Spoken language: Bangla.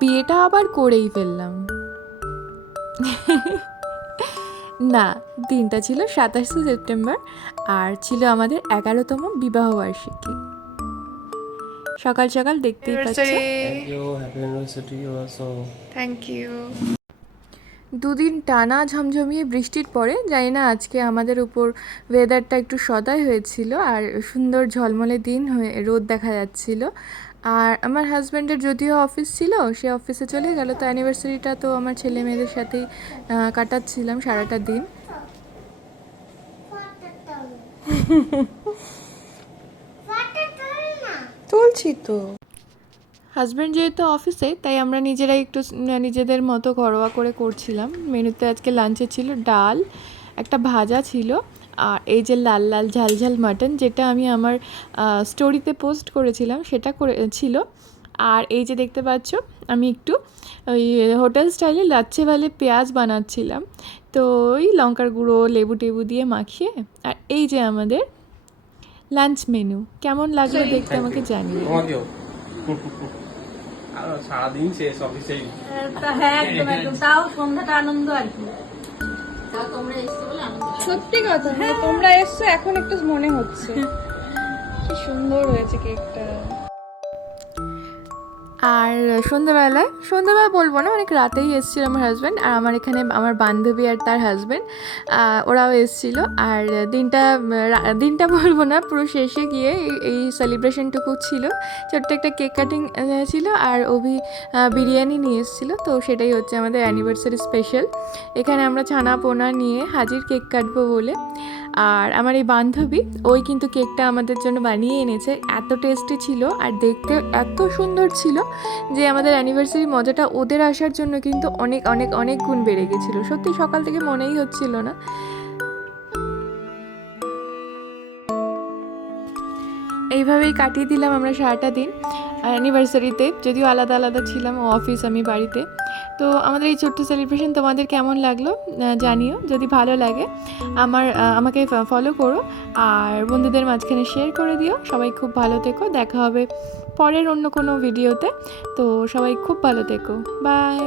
বিয়েটা আবার করেই ফেললাম। না, দিনটা ছিল 27শে সেপ্টেম্বর আর ছিল আমাদের 11তম বিবাহবার্ষিকী। সকাল সকাল দেখতেই পাচ্ছ। Thank you. দুদিন টানা ঝমঝমিয়ে বৃষ্টির পরে, জানি না আজকে আমাদের উপর ওয়েদারটা একটু সদয় হয়েছিল আর সুন্দর ঝলমলে দিন হয়ে রোদ দেখা যাচ্ছিল। আর আমার হাজব্যান্ডের যদিও অফিস ছিল, সে অফিসে চলে গেল, তো অ্যানিভার্সারিটা তো আমার ছেলে মেয়েদের সাথেই কাটাচ্ছিলাম সারাটা দিন। তুলছি তো। হাজব্যান্ড যেহেতু অফিসে, তাই আমরা নিজেরাই একটু নিজেদের মতো ঘরোয়া করে করছিলাম। মেনুতে আজকে লাঞ্চে ছিল ডাল, একটা ভাজা ছিল, আর এই যে লাল লাল ঝাল ঝাল মাটন, যেটা আমি আমার স্টোরিতে পোস্ট করেছিলাম, সেটা ছিল। আর এই যে দেখতে পাচ্ছ, আমি একটু ওই হোটেল স্টাইলে লাচ্ছে ভালে পেঁয়াজ বানাচ্ছিলাম, তো ওই লঙ্কার গুঁড়ো লেবু টেবু দিয়ে মাখিয়ে। আর এই যে আমাদের লাঞ্চ মেনু, কেমন লাগলো দেখতে আমাকে জানিয়ে। সারাদিন শেষ অফিসেই। হ্যাঁ, একদম একদম। তাও সন্ধ্যাটা আনন্দ আর কি। সত্যি কথা, হ্যাঁ তোমরা এসছো এখন একটু মনে হচ্ছে কি সুন্দর হয়েছে কেকটা। আর সন্ধ্যাবেলা বলবো না, অনেক রাতেই এসেছিল আমার হাজব্যান্ড, আর আমার এখানে আমার বান্ধবী আর তার হাজব্যান্ড, ওরাও এসেছিল। আর দিনটা বলবো না, পুরো শেষে গিয়ে এই সেলিব্রেশনটুকু ছিল। ছোট্ট একটা কেক কাটিং ছিল, আর বিরিয়ানি নিয়ে এসেছিলো, তো সেটাই হচ্ছে আমাদের অ্যানিভার্সারি স্পেশাল। এখানে আমরা ছানা পোনা নিয়ে হাজির কেক কাটবো বলে। আর আমার এই বান্ধবী, ওই কিন্তু কেকটা আমাদের জন্য বানিয়ে এনেছে। এত টেস্টি ছিল আর দেখতে এত সুন্দর ছিল যে আমাদের অ্যানিভার্সারি মজাটা ওদের আসার জন্য কিন্তু অনেক অনেক অনেক গুণ বেড়ে গেছিলো। সত্যি সকাল থেকে মনেই হচ্ছিল না। এইভাবেই কাটিয়ে দিলাম আমরা সারাটা দিন অ্যানিভার্সারিতে, যদিও আলাদা আলাদা ছিলাম, ও অফিস আমি বাড়িতে। তো আমাদের এই ছোট্ট সেলিব্রেশন তোমাদের কেমন লাগলো জানিও। যদি ভালো লাগে আমাকে ফলো করো আর বন্ধুদের মাঝখানে শেয়ার করে দিও। সবাই খুব ভালো থেকো, দেখা হবে পরের অন্য কোনো ভিডিওতে। তো সবাই খুব ভালো থেকো, বাই।